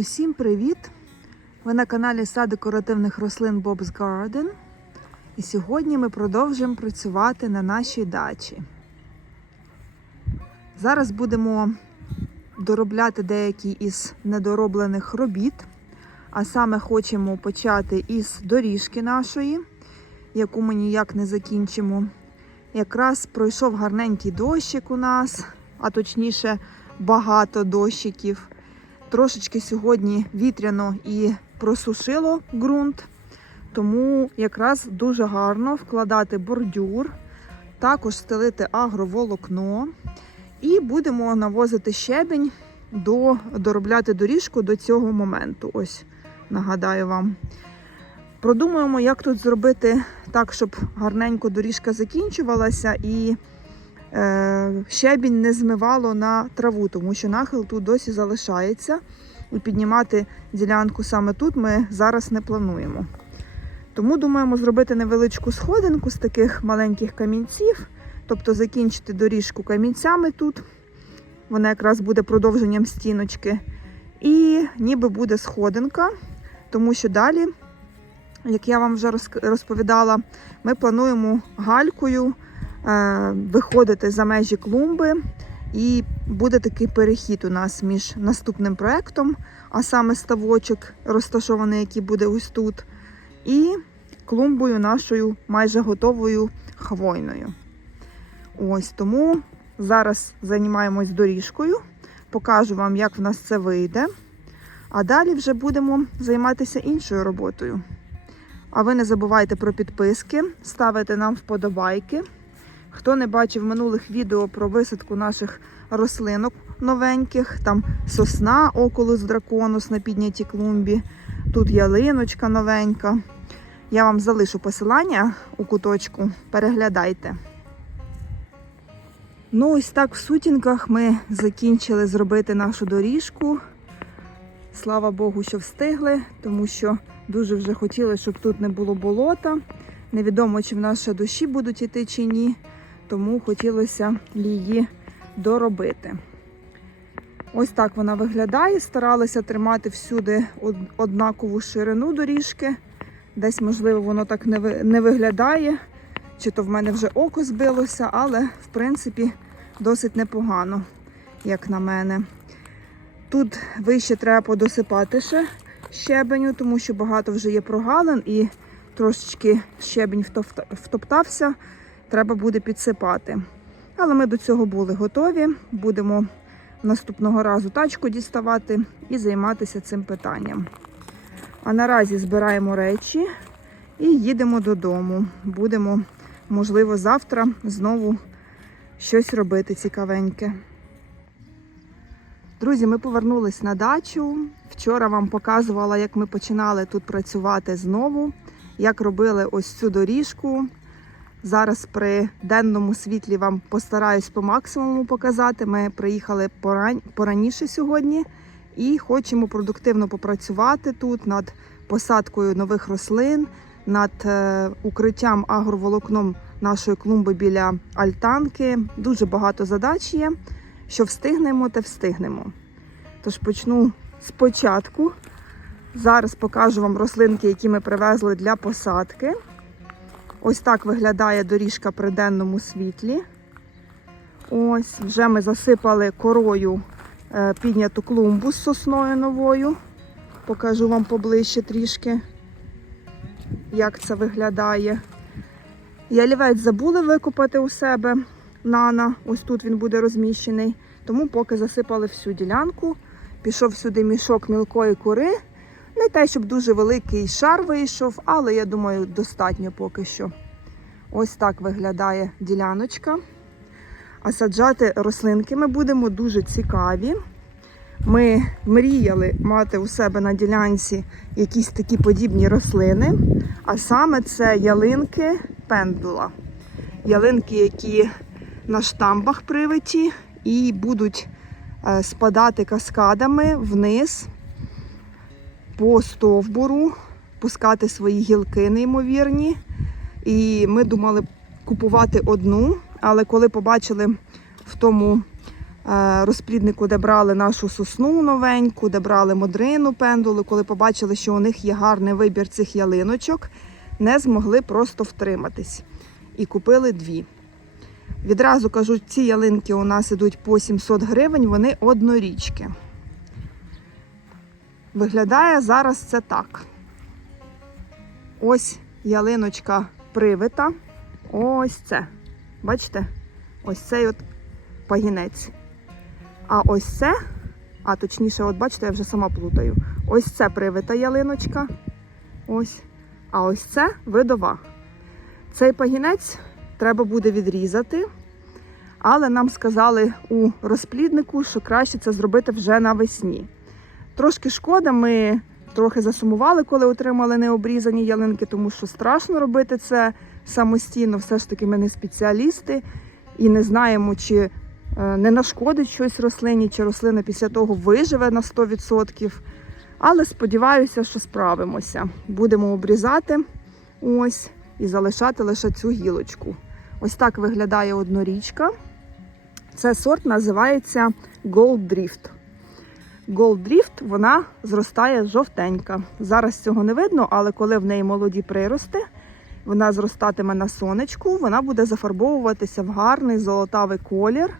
Усім привіт! Ви на каналі Сад декоративних рослин Bob's Garden. І сьогодні ми продовжуємо працювати на нашій дачі. Зараз будемо доробляти деякі із недороблених робіт, а саме хочемо почати із доріжки нашої, яку ми ніяк не закінчимо. Якраз пройшов гарненький дощик у нас, а точніше, багато дощиків. Трошечки сьогодні вітряно і просушило ґрунт, тому якраз дуже гарно вкладати бордюр, також стелити агроволокно і будемо навозити щебень до доробляти доріжку до цього моменту. Ось нагадаю вам. Продумуємо, як тут зробити так, щоб гарненько доріжка закінчувалася і щебінь не змивало на траву, тому що нахил тут досі залишається. І піднімати ділянку саме тут ми зараз не плануємо. Тому думаємо зробити невеличку сходинку з таких маленьких камінців, тобто закінчити доріжку камінцями тут. Вона якраз буде продовженням стіночки. І ніби буде сходинка, тому що далі, як я вам вже розповідала, ми плануємо галькою е, виходити за межі клумби. І буде такий перехід у нас між наступним проектом, а саме ставочок, розташований, який буде ось тут, і клумбою нашою майже готовою хвойною. Ось тому зараз займаємось доріжкою, покажу вам, як в нас це вийде. А далі вже будемо займатися іншою роботою. А ви не забувайте про підписки, ставити нам вподобайки. Хто не бачив минулих відео про висадку наших рослинок новеньких, там сосна околус драконус на піднятій клумбі, тут ялиночка новенька. Я вам залишу посилання у куточку, переглядайте. Ну, ось так в сутінках ми закінчили зробити нашу доріжку. Слава Богу, що встигли, тому що дуже вже хотіли, щоб тут не було болота. Невідомо, чи в ще дощі будуть іти чи ні тому хотілося її доробити. Ось так вона виглядає. Старалися тримати всюди однакову ширину доріжки. Десь, можливо, воно так не виглядає, чи то в мене вже око збилося, але, в принципі, досить непогано, як на мене. Тут вище треба подосипати ще щебеню, тому що багато вже є прогалин і трошечки щебень втоптався треба буде підсипати. Але ми до цього були готові. Будемо наступного разу тачку діставати і займатися цим питанням. А наразі збираємо речі і їдемо додому. Будемо, можливо, завтра знову щось робити цікавеньке. Друзі, ми повернулись на дачу. Вчора вам показувала, як ми починали тут працювати знову, як робили ось цю доріжку. Зараз при денному світлі вам постараюсь по максимуму показати. Ми приїхали пораніше сьогодні і хочемо продуктивно попрацювати тут над посадкою нових рослин, над е, укриттям агроволокном нашої клумби біля альтанки. Дуже багато задач є. Що встигнемо, те встигнемо. Тож почну спочатку. Зараз покажу вам рослинки, які ми привезли для посадки. Ось так виглядає доріжка при денному світлі. Ось, вже ми засипали корою е, підняту клумбу з сосною новою. Покажу вам поближче трішки, як це виглядає. Ялівець забули викопати у себе нана, ось тут він буде розміщений. Тому поки засипали всю ділянку, пішов сюди мішок мілкої кори. Не те, щоб дуже великий шар вийшов, але я думаю, достатньо поки що. Ось так виглядає діляночка. А саджати рослинки ми будемо дуже цікаві. Ми мріяли мати у себе на ділянці якісь такі подібні рослини. А саме це ялинки пендула. Ялинки, які на штамбах привиті, і будуть е, спадати каскадами вниз по стовбуру, пускати свої гілки неймовірні. І ми думали купувати одну, але коли побачили в тому е, розпліднику, де брали нашу сосну новеньку, де брали модрину пендулу, коли побачили, що у них є гарний вибір цих ялиночок, не змогли просто втриматись і купили дві. Відразу кажу, ці ялинки у нас ідуть по 700 гривень, вони однорічки. Виглядає зараз це так. Ось ялиночка привита. Ось це. Бачите? Ось цей от пагінець. А ось це, а точніше, от бачите, я вже сама плутаю. Ось це привита ялиночка. Ось. А ось це видова. Цей пагінець треба буде відрізати. Але нам сказали у розпліднику, що краще це зробити вже навесні. Трошки шкода, ми трохи засумували, коли отримали необрізані ялинки, тому що страшно робити це самостійно. Все ж таки, ми не спеціалісти і не знаємо, чи е, не нашкодить щось рослині, чи рослина після того виживе на 100%. Але сподіваюся, що справимося. Будемо обрізати ось і залишати лише цю гілочку. Ось так виглядає однорічка. Це сорт називається Gold Drift. Drift вона зростає жовтенька. Зараз цього не видно, але коли в неї молоді прирости, вона зростатиме на сонечку, вона буде зафарбовуватися в гарний золотавий колір.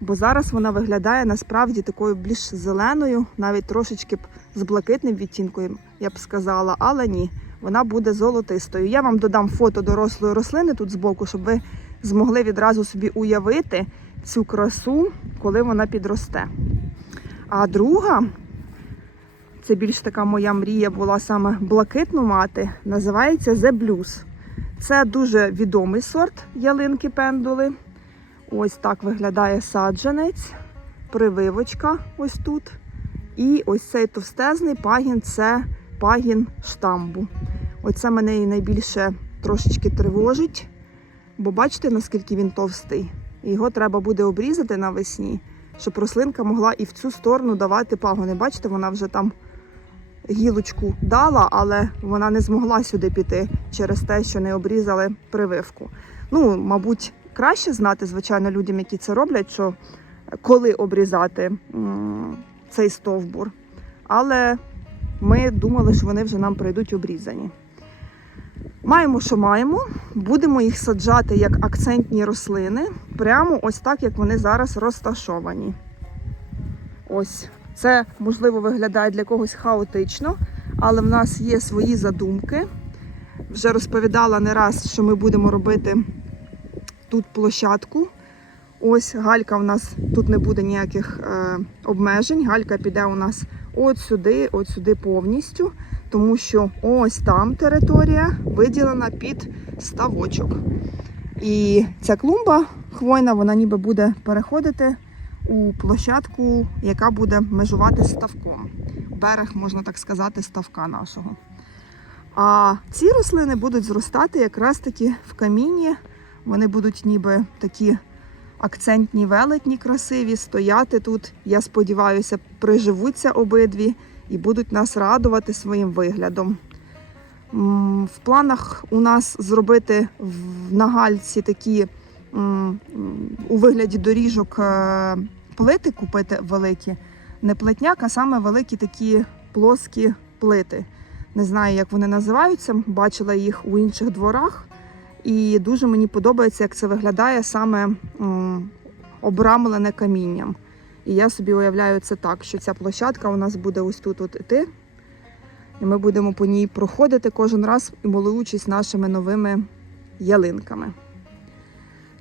Бо зараз вона виглядає насправді такою більш зеленою, навіть трошечки б з блакитним відтінком, я б сказала, але ні, вона буде золотистою. Я вам додам фото дорослої рослини тут збоку, щоб ви змогли відразу собі уявити цю красу, коли вона підросте. А друга, це більш така моя мрія була саме блакитну мати, називається The Blues. Це дуже відомий сорт ялинки пендули. Ось так виглядає саджанець, прививочка ось тут. І ось цей товстезний пагін це пагін штамбу. Оце мене і найбільше трошечки тривожить, бо бачите, наскільки він товстий. Його треба буде обрізати навесні, щоб рослинка могла і в цю сторону давати пагони. Бачите, вона вже там гілочку дала, але вона не змогла сюди піти через те, що не обрізали прививку. Ну, мабуть, краще знати, звичайно, людям, які це роблять, що коли обрізати цей стовбур. Але ми думали, що вони вже нам прийдуть обрізані. Маємо, що маємо. Будемо їх саджати як акцентні рослини, прямо ось так, як вони зараз розташовані. Ось. Це, можливо, виглядає для когось хаотично, але в нас є свої задумки. Вже розповідала не раз, що ми будемо робити тут площадку. Ось галька у нас тут не буде ніяких е, обмежень. Галька піде у нас от сюди, от сюди повністю, тому що ось там територія виділена під ставочок. І ця клумба хвойна, вона ніби буде переходити у площадку, яка буде межувати ставком. Берег, можна так сказати, ставка нашого. А ці рослини будуть зростати якраз таки в камінні. Вони будуть ніби такі акцентні велетні, красиві, стояти тут. Я сподіваюся, приживуться обидві і будуть нас радувати своїм виглядом. В планах у нас зробити в нагальці такі у вигляді доріжок е, плити купити великі. Не плетняк, а саме великі такі плоскі плити. Не знаю, як вони називаються. Бачила їх у інших дворах. І дуже мені подобається, як це виглядає саме обрамлене камінням. І я собі уявляю це так, що ця площадка у нас буде ось тут от іти. І ми будемо по ній проходити кожен раз і милуючись нашими новими ялинками.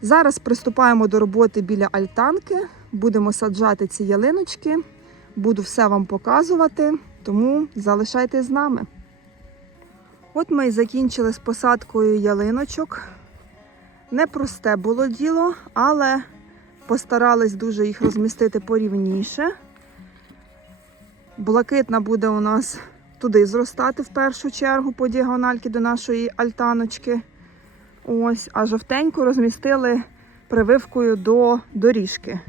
Зараз приступаємо до роботи біля альтанки. Будемо саджати ці ялиночки. Буду все вам показувати, тому залишайтесь з нами. От ми і закінчили з посадкою ялиночок. Непросте було діло, але постарались дуже їх розмістити порівніше. Блакитна буде у нас туди зростати в першу чергу по діагональки до нашої альтаночки. Ось, а жовтеньку розмістили прививкою до доріжки,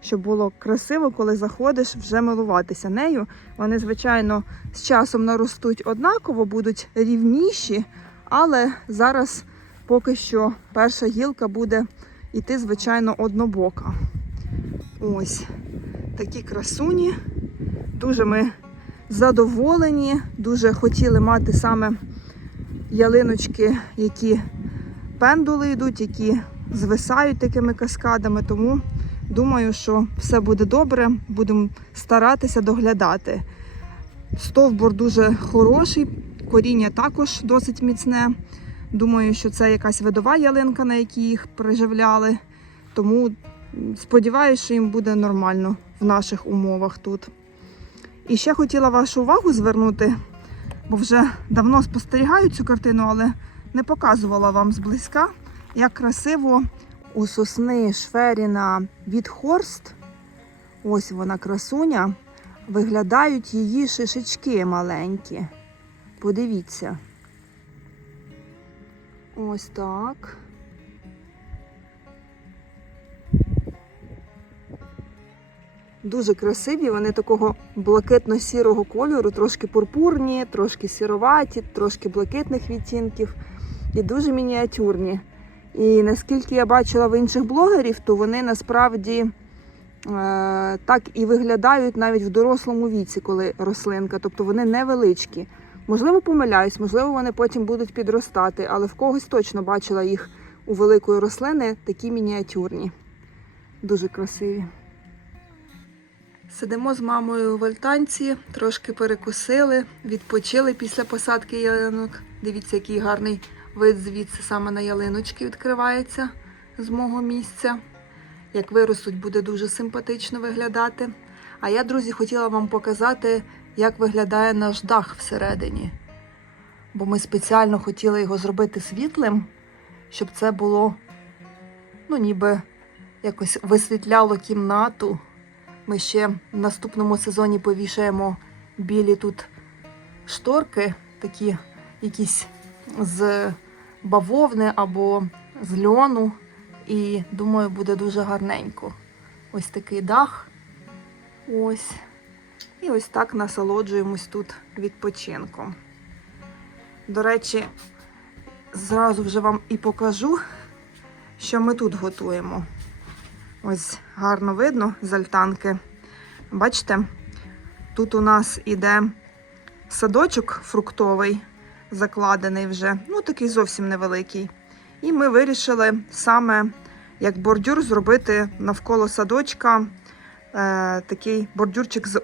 щоб було красиво, коли заходиш, вже милуватися нею. Вони, звичайно, з часом наростуть однаково, будуть рівніші, але зараз поки що перша гілка буде йти, звичайно, однобока. Ось такі красуні. Дуже ми задоволені, дуже хотіли мати саме ялиночки, які пендули йдуть, які звисають такими каскадами. Тому думаю, що все буде добре, будемо старатися доглядати. Стовбур дуже хороший, коріння також досить міцне. Думаю, що це якась видова ялинка, на якій їх приживляли. Тому сподіваюся, що їм буде нормально в наших умовах тут. І ще хотіла вашу увагу звернути, бо вже давно спостерігаю цю картину, але не показувала вам зблизька, як красиво у сосни Шферіна від Хорст. Ось вона красуня. Виглядають її шишечки маленькі. Подивіться. Ось так. Дуже красиві, вони такого блакитно-сірого кольору, трошки пурпурні, трошки сіроваті, трошки блакитних відтінків і дуже мініатюрні. І наскільки я бачила в інших блогерів, то вони насправді е, так і виглядають навіть в дорослому віці, коли рослинка, тобто вони невеличкі. Можливо, помиляюсь, можливо, вони потім будуть підростати, але в когось точно бачила їх у великої рослини такі мініатюрні. Дуже красиві. Сидимо з мамою в альтанці, трошки перекусили, відпочили після посадки ялинок. Дивіться, який гарний вид звідси саме на ялиночки відкривається з мого місця. Як виростуть, буде дуже симпатично виглядати. А я, друзі, хотіла вам показати, як виглядає наш дах всередині. Бо ми спеціально хотіли його зробити світлим, щоб це було, ну, ніби якось висвітляло кімнату. Ми ще в наступному сезоні повішаємо білі тут шторки, такі якісь з бавовни або з льону. І думаю, буде дуже гарненько. Ось такий дах. Ось. І ось так насолоджуємось тут відпочинком. До речі, зразу вже вам і покажу, що ми тут готуємо. Ось гарно видно з альтанки. Бачите, тут у нас іде садочок фруктовий, закладений вже, ну такий зовсім невеликий. І ми вирішили саме як бордюр зробити навколо садочка е, такий бордюрчик з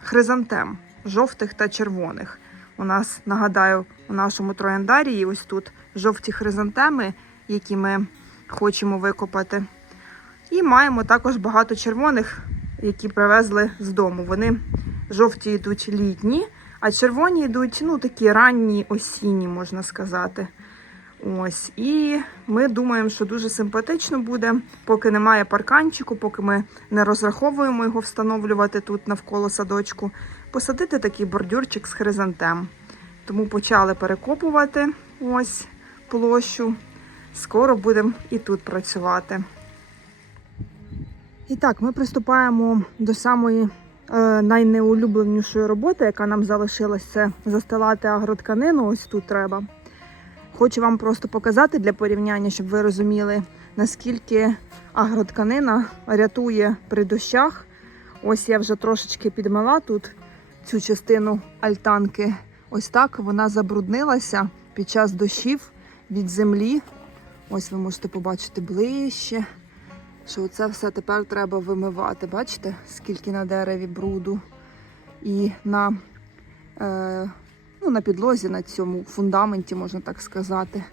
хризантем жовтих та червоних. У нас, нагадаю, у нашому трояндарії ось тут жовті хризантеми, які ми хочемо викопати. І маємо також багато червоних, які привезли з дому. Вони жовті йдуть літні, а червоні йдуть ну, такі ранні, осінні, можна сказати. Ось. І ми думаємо, що дуже симпатично буде, поки немає парканчику, поки ми не розраховуємо його встановлювати тут навколо садочку, посадити такий бордюрчик з хризантем. Тому почали перекопувати ось площу. Скоро будемо і тут працювати. І так, ми приступаємо до самої е, найнеулюбленішої роботи, яка нам залишилась, це застилати агротканину. Ось тут треба. Хочу вам просто показати для порівняння, щоб ви розуміли, наскільки агротканина рятує при дощах. Ось я вже трошечки підмила тут цю частину альтанки. Ось так вона забруднилася під час дощів від землі. Ось ви можете побачити ближче що це все тепер треба вимивати. Бачите, скільки на дереві бруду і на е, ну, на підлозі, на цьому фундаменті, можна так сказати.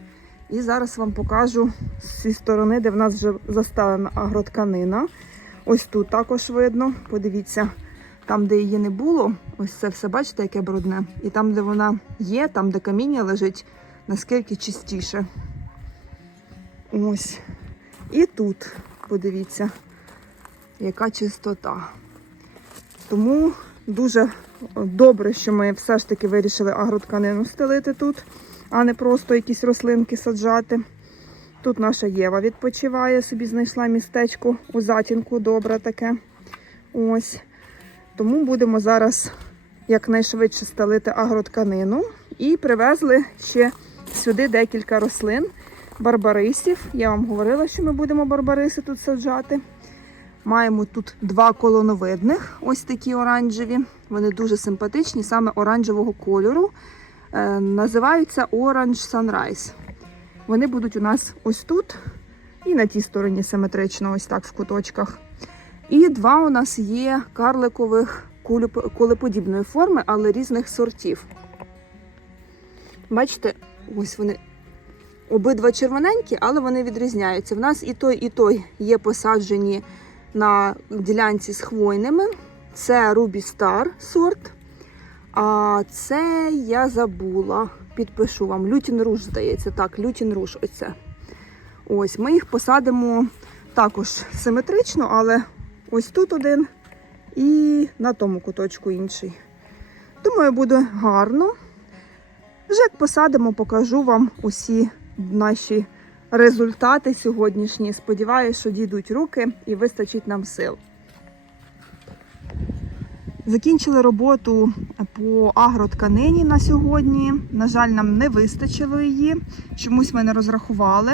І зараз вам покажу з цієї сторони, де в нас вже застелена агротканина. Ось тут також видно. Подивіться, там, де її не було, ось це все, бачите, яке брудне. І там, де вона є, там, де каміння лежить, наскільки чистіше. Ось. І тут, подивіться, яка чистота. Тому дуже добре, що ми все ж таки вирішили агротканину стелити тут, а не просто якісь рослинки саджати. Тут наша Єва відпочиває, собі знайшла містечко у затінку, добре таке. Ось. Тому будемо зараз якнайшвидше стелити агротканину. І привезли ще сюди декілька рослин барбарисів. Я вам говорила, що ми будемо барбариси тут саджати. Маємо тут два колоновидних, ось такі оранжеві. Вони дуже симпатичні, саме оранжевого кольору. Е, називаються Orange Sunrise. Вони будуть у нас ось тут і на тій стороні симетрично, ось так в куточках. І два у нас є карликових кулеподібної форми, але різних сортів. Бачите, ось вони обидва червоненькі, але вони відрізняються. В нас і той, і той є посаджені на ділянці з хвойними. Це Ruby Star сорт. А це я забула. Підпишу вам. Лютін руж, здається. Так, лютін руж. Оце. Ось, ми їх посадимо також симетрично, але ось тут один і на тому куточку інший. Думаю, буде гарно. Вже як посадимо, покажу вам усі наші результати сьогоднішні. Сподіваюся, що дійдуть руки і вистачить нам сил. Закінчили роботу по агротканині на сьогодні. На жаль, нам не вистачило її. Чомусь ми не розрахували.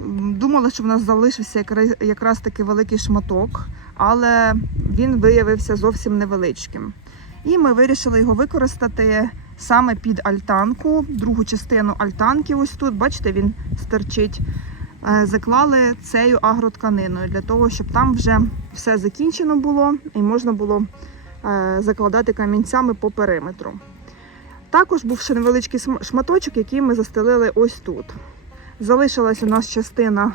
М, Думали, що в нас залишився якраз таки великий шматок, але він виявився зовсім невеличким. І ми вирішили його використати саме під альтанку, другу частину альтанки. Ось тут, бачите, він стерчить. Е, Заклали цею агротканиною для того, щоб там вже все закінчено було і можна було е, закладати камінцями по периметру. Також був ще невеличкий шматочок, який ми застелили ось тут. Залишилась у нас частина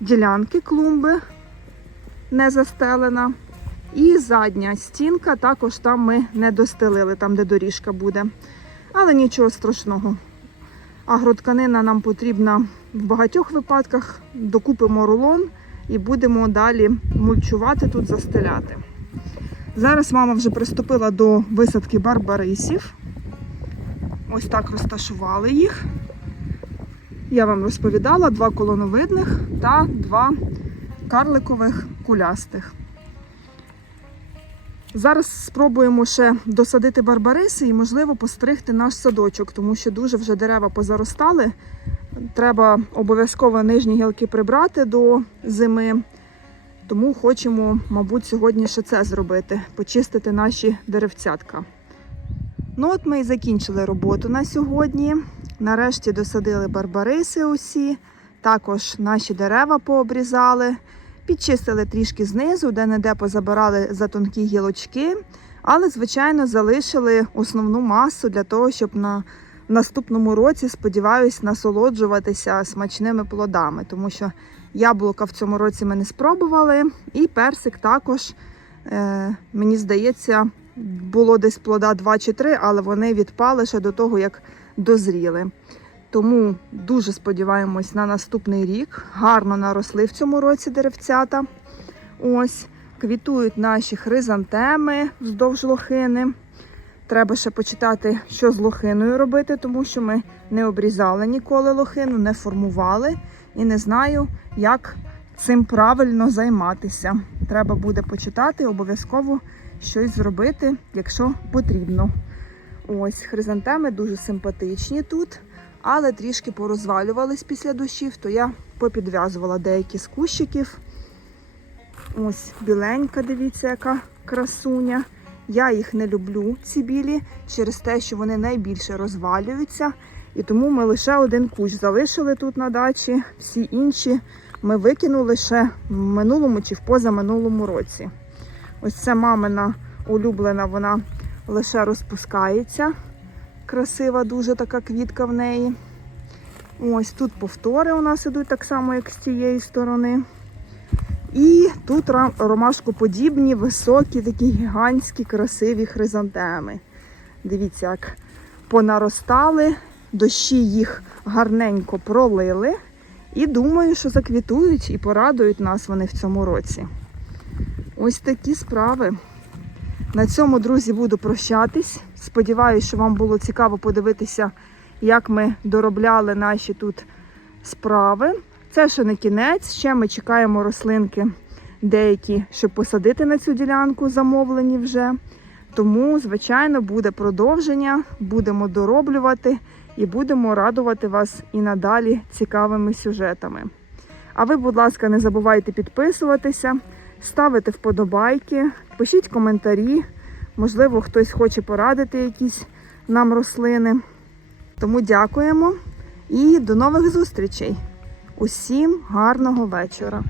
ділянки клумби не застелена. І задня стінка також там ми не достелили, там де доріжка буде. Але нічого страшного. Агротканина нам потрібна в багатьох випадках. Докупимо рулон і будемо далі мульчувати тут, застеляти. Зараз мама вже приступила до висадки барбарисів. Ось так розташували їх. Я вам розповідала два колоновидних та два карликових кулястих. Зараз спробуємо ще досадити барбариси і, можливо, постригти наш садочок, тому що дуже вже дерева позаростали. Треба обов'язково нижні гілки прибрати до зими. Тому хочемо, мабуть, сьогодні ще це зробити почистити наші деревцятка. Ну, от ми і закінчили роботу на сьогодні. Нарешті досадили барбариси усі, також наші дерева пообрізали. Підчистили трішки знизу, де-не-де позабирали за тонкі гілочки, але, звичайно, залишили основну масу для того, щоб на наступному році, сподіваюсь, насолоджуватися смачними плодами, тому що яблука в цьому році ми не спробували, і персик також, е, мені здається, було десь плода 2 чи 3, але вони відпали ще до того, як дозріли. Тому дуже сподіваємось на наступний рік. Гарно наросли в цьому році деревцята. Ось, квітують наші хризантеми вздовж лохини. Треба ще почитати, що з лохиною робити, тому що ми не обрізали ніколи лохину, не формували і не знаю, як цим правильно займатися. Треба буде почитати, обов'язково щось зробити, якщо потрібно. Ось хризантеми дуже симпатичні тут але трішки порозвалювались після дощів, то я попідв'язувала деякі з кущиків. Ось біленька, дивіться, яка красуня. Я їх не люблю, ці білі, через те, що вони найбільше розвалюються. І тому ми лише один кущ залишили тут на дачі. Всі інші ми викинули ще в минулому чи в позаминулому році. Ось це мамина улюблена, вона лише розпускається. Красива дуже така квітка в неї. Ось тут повтори у нас ідуть так само, як з цієї сторони. І тут ромашкоподібні, високі, такі гігантські, красиві хризантеми. Дивіться, як понаростали, дощі їх гарненько пролили. І думаю, що заквітують і порадують нас вони в цьому році. Ось такі справи. На цьому, друзі, буду прощатись. Сподіваюсь, що вам було цікаво подивитися, як ми доробляли наші тут справи. Це ще не кінець. Ще ми чекаємо рослинки деякі, щоб посадити на цю ділянку, замовлені вже. Тому, звичайно, буде продовження, будемо дороблювати і будемо радувати вас і надалі цікавими сюжетами. А ви, будь ласка, не забувайте підписуватися, ставити вподобайки, пишіть коментарі. Можливо, хтось хоче порадити якісь нам рослини. Тому дякуємо і до нових зустрічей. Усім гарного вечора!